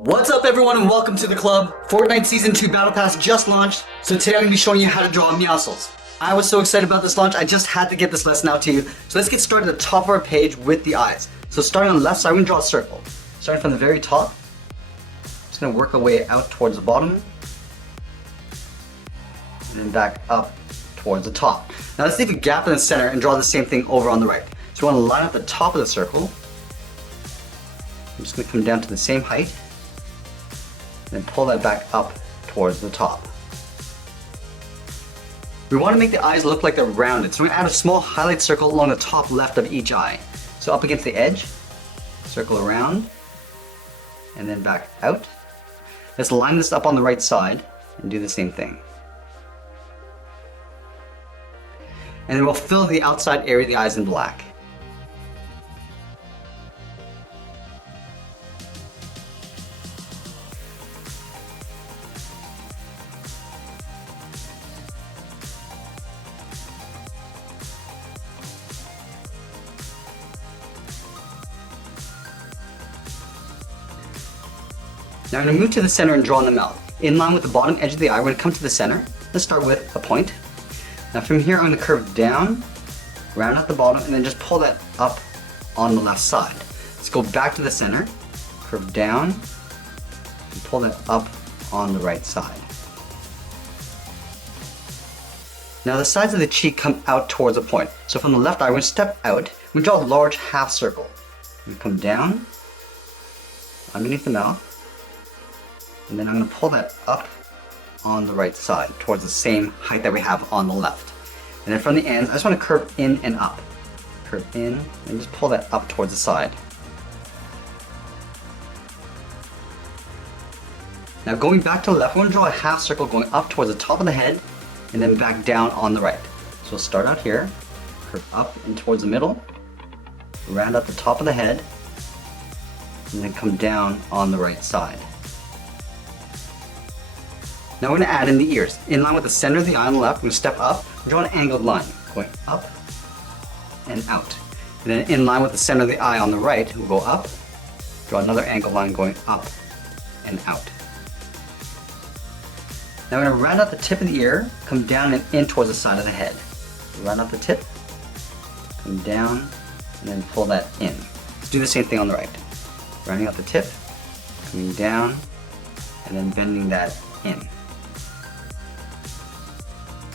What's up everyone and welcome to the club. Fortnite Season 2 Battle Pass just launched, so today I'm going to be showing you how to draw Meowscles. I was so excited about this launch, I just had to get this lesson out to you. So let's get started at the top of our page with the eyes. So starting on the left side, we're going to draw a circle. Starting from the very top, just going to work our way out towards the bottom, and then back up towards the top. Now let's leave a gap in the center and draw the same thing over on the right. So we want to line up the top of the circle. I'm just going to come down to the same height, and pull that back up towards the top. We want to make the eyes look like they're rounded, so we're going to add a small highlight circle along the top left of each eye. So up against the edge, circle around, and then back out. Let's line this up on the right side and do the same thing. And then we'll fill the outside area of the eyes in black. Now I'm going to move to the center and draw in the mouth. In line with the bottom edge of the eye, we're going to come to the center. Let's start with a point. Now from here, I'm going to curve down, round out the bottom, and then just pull that up on the left side. Let's go back to the center, curve down, and pull that up on the right side. Now the sides of the cheek come out towards a point. So from the left eye, we're going to step out, we draw a large half circle. We come down, underneath the mouth, and then I'm going to pull that up on the right side towards the same height that we have on the left. And then from the ends, I just want to curve in and up. Curve in and just pull that up towards the side. Now going back to the left, we're going to draw a half circle going up towards the top of the head and then back down on the right. So we'll start out here, curve up and towards the middle, round out the top of the head, and then come down on the right side. Now we're going to add in the ears. In line with the center of the eye on the left, we're going to step up and draw an angled line, going up and out. And then in line with the center of the eye on the right, we'll go up, draw another angled line going up and out. Now we're going to round out the tip of the ear, come down and in towards the side of the head. Round out the tip, come down, and then pull that in. Let's do the same thing on the right. Rounding out the tip, coming down, and then bending that in.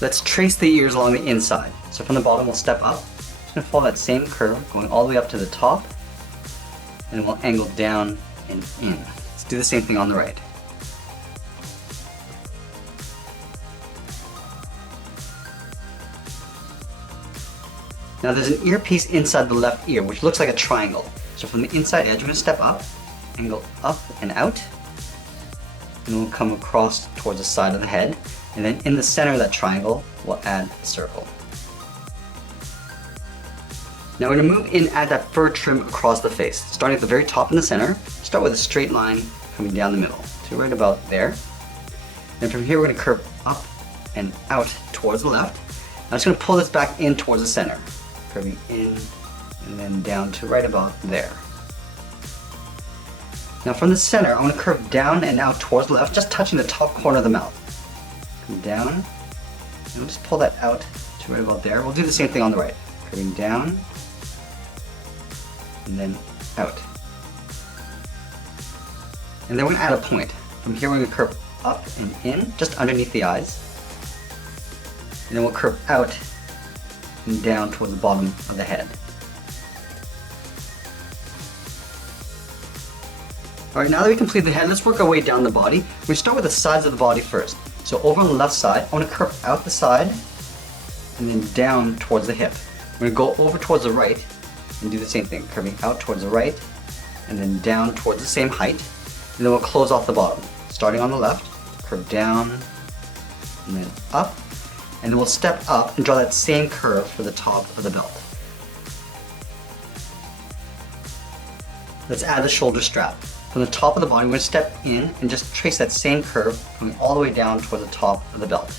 Let's trace the ears along the inside. So from the bottom we'll step up, just going to follow that same curve going all the way up to the top, and we'll angle down and in. Let's do the same thing on the right. Now there's an earpiece inside the left ear which looks like a triangle. So from the inside edge we're going to step up, angle up and out, and we'll come across towards the side of the head, and then in the center of that triangle we'll add a circle. Now we're going to move in, add that fur trim across the face. Starting at the very top in the center, start with a straight line coming down the middle to right about there. And from here we're going to curve up and out towards the left. I'm just going to pull this back in towards the center, curving in and then down to right about there. Now from the center, I'm going to curve down and out towards the left, just touching the top corner of the mouth. Come down, and we'll just pull that out to right about there. We'll do the same thing on the right. Curving down, and then out. And then we're going to add a point. From here we're going to curve up and in, just underneath the eyes. And then we'll curve out and down towards the bottom of the head. Alright, now that we completed the head, let's work our way down the body. We start with the sides of the body first. So over on the left side, I want to curve out the side and then down towards the hip. We're going to go over towards the right and do the same thing, curving out towards the right and then down towards the same height. And then we'll close off the bottom. Starting on the left, curve down and then up. And then we'll step up and draw that same curve for the top of the belt. Let's add the shoulder strap. From the top of the body, we're going to step in and just trace that same curve coming all the way down toward the top of the belt.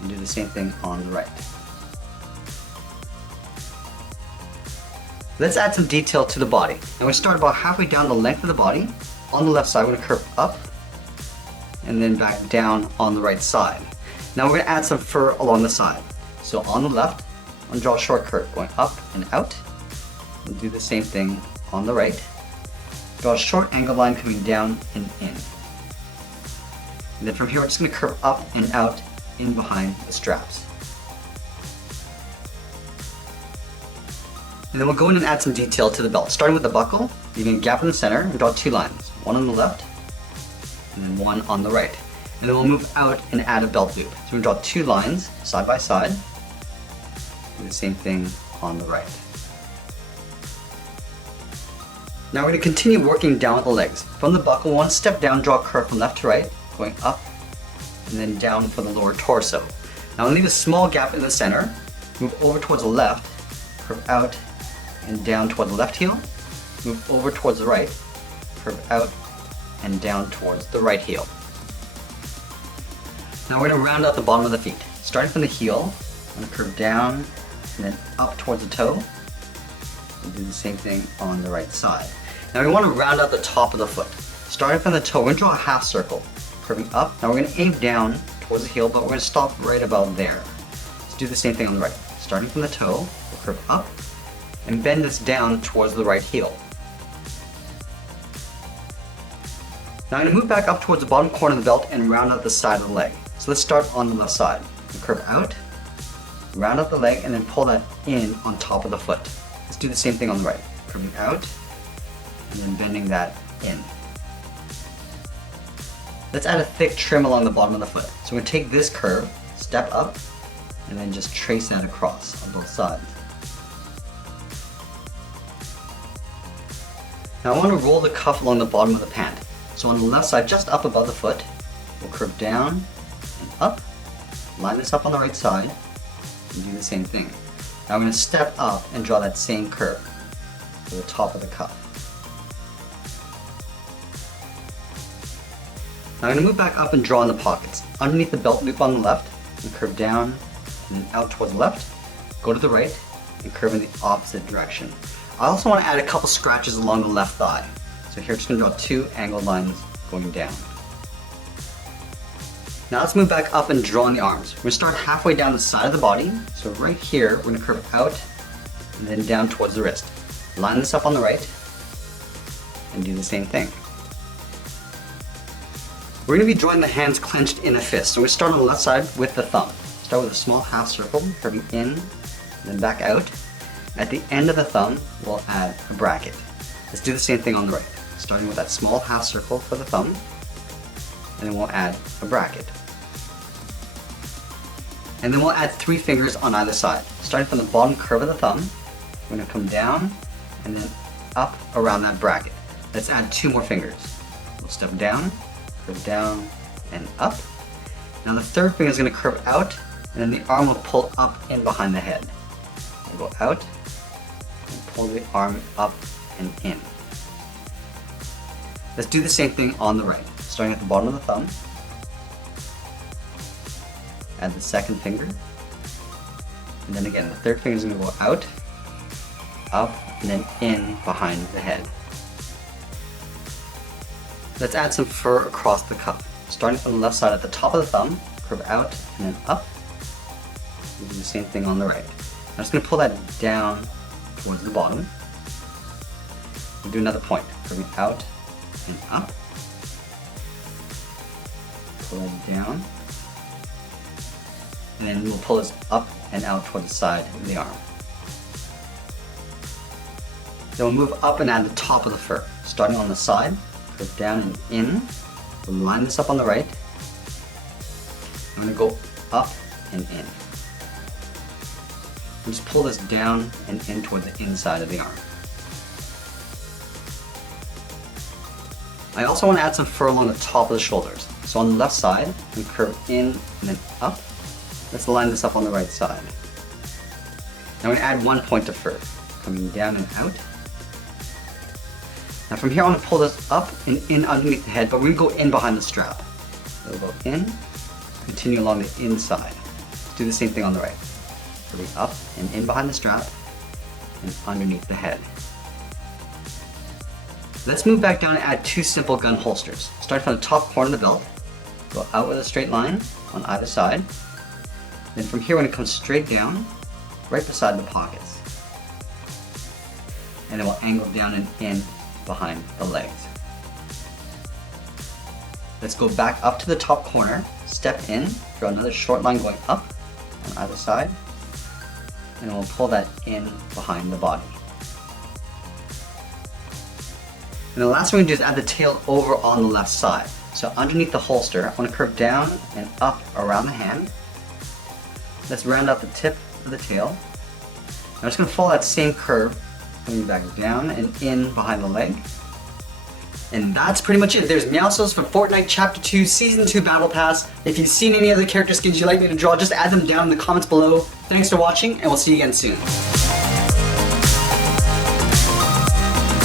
And do the same thing on the right. Let's add some detail to the body. I'm going to start about halfway down the length of the body, on the left side, we're going to curve up and then back down on the right side. Now we're going to add some fur along the side. So on the left, I'm going to draw a short curve going up and out. We'll do the same thing on the right. Draw a short angle line coming down and in. And then from here, we're just going to curve up and out in behind the straps. And then we'll go in and add some detail to the belt. Starting with the buckle, leaving a gap in the center and draw 2 lines. One on the left and then one on the right. And then we'll move out and add a belt loop. So we're going to draw 2 lines side by side. Do the same thing on the right. Now we're going to continue working down the legs. From the buckle, one step down, draw a curve from left to right, going up and then down for the lower torso. Now we'll leave a small gap in the center, move over towards the left, curve out and down toward the left heel, move over towards the right, curve out and down towards the right heel. Now we're going to round out the bottom of the feet. Starting from the heel, I'm going to curve down and then up towards the toe. We'll do the same thing on the right side. Now we want to round out the top of the foot. Starting from the toe, we're going to draw a half circle, curving up. Now we're going to aim down towards the heel, but we're going to stop right about there. Let's do the same thing on the right. Starting from the toe, we'll curve up and bend this down towards the right heel. Now I'm going to move back up towards the bottom corner of the belt and round out the side of the leg. So let's start on the left side. We'll curve out, round out the leg, and then pull that in on top of the foot. Let's do the same thing on the right. Curving out and then bending that in. Let's add a thick trim along the bottom of the foot. So we're going to take this curve, step up, and then just trace that across on both sides. Now I want to roll the cuff along the bottom of the pant. So on the left side, just up above the foot, we'll curve down and up, line this up on the right side, and do the same thing. Now I'm going to step up and draw that same curve to the top of the cuff. Now I'm going to move back up and draw in the pockets. Underneath the belt loop on the left, and curve down and then out towards the left, go to the right, and curve in the opposite direction. I also want to add a couple scratches along the left thigh. So here I'm just going to draw 2 angled lines going down. Now let's move back up and draw in the arms. We're going to start halfway down the side of the body. So right here, we're going to curve out and then down towards the wrist. Line this up on the right and do the same thing. We're going to be drawing the hands clenched in a fist. So we start on the left side with the thumb. Start with a small half circle, curving in, and then back out. At the end of the thumb, we'll add a bracket. Let's do the same thing on the right. Starting with that small half circle for the thumb, and then we'll add a bracket. And then we'll add 3 fingers on either side. Starting from the bottom curve of the thumb, we're going to come down and then up around that bracket. Let's add 2 more fingers. We'll step down, curve down, and up. Now the third finger is going to curve out, and then the arm will pull up in behind the head. We'll go out, and pull the arm up and in. Let's do the same thing on the right. Starting at the bottom of the thumb, add the second finger, and then again the third finger is going to go out, up, and then in behind the head. Let's add some fur across the cuff. Starting from the left side at the top of the thumb, curve out and then up. We'll do the same thing on the right. I'm just going to pull that down towards the bottom. We'll do another point, curving out and up. Pull that down. And then we'll pull this up and out towards the side of the arm. Then we'll move up and add the top of the fur. Starting on the side, curve down and in. We'll line this up on the right. I'm going to go up and in. And just pull this down and in toward the inside of the arm. I also want to add some fur along the top of the shoulders. So on the left side, we curve in and then up. Let's line this up on the right side. Now I'm going to add 1 point of fur, coming down and out. Now from here I want to pull this up and in underneath the head, but we're going to go in behind the strap. So we'll go in, continue along the inside. Let's do the same thing on the right. Curving up and in behind the strap and underneath the head. Let's move back down and add 2 simple gun holsters. Start from the top corner of the belt, go out with a straight line on either side. Then from here, we're going to come straight down, right beside the pockets. And then we'll angle down and in behind the legs. Let's go back up to the top corner, step in, draw another short line going up on either side, and we'll pull that in behind the body. And the last thing we do is add the tail over on the left side. So underneath the holster, I want to curve down and up around the hand. Let's round out the tip of the tail. I'm just going to follow that same curve, coming back down and in behind the leg. And that's pretty much it. There's Meowscles for Fortnite Chapter 2 Season 2 Battle Pass. If you've seen any other character skins you'd like me to draw, just add them down in the comments below. Thanks for watching, and we'll see you again soon.